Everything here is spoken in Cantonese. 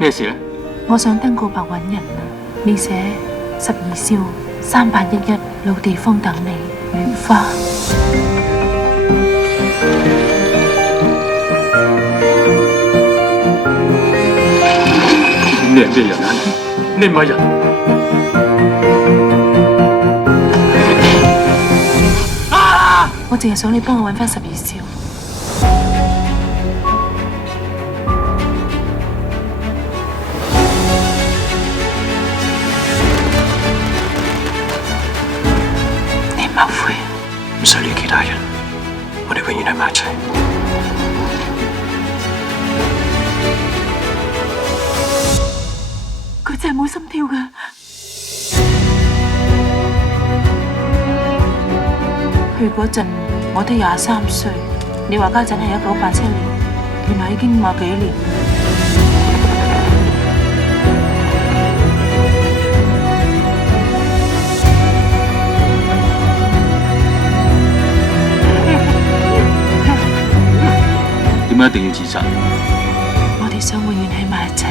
咩事咧？我想登告白揾人啊！你寫12少3811老地方等你，如花。你係咩人啊？你唔係人。我淨係想你幫我揾翻12少。你唔後悔？唔使理其他人，我哋永遠喺埋一齊。佢真係冇心跳㗎。去嗰陣我都23歲，你話家陣係1987年，原來已經50幾年。點解一定要自殺？我哋想永遠喺埋一齊。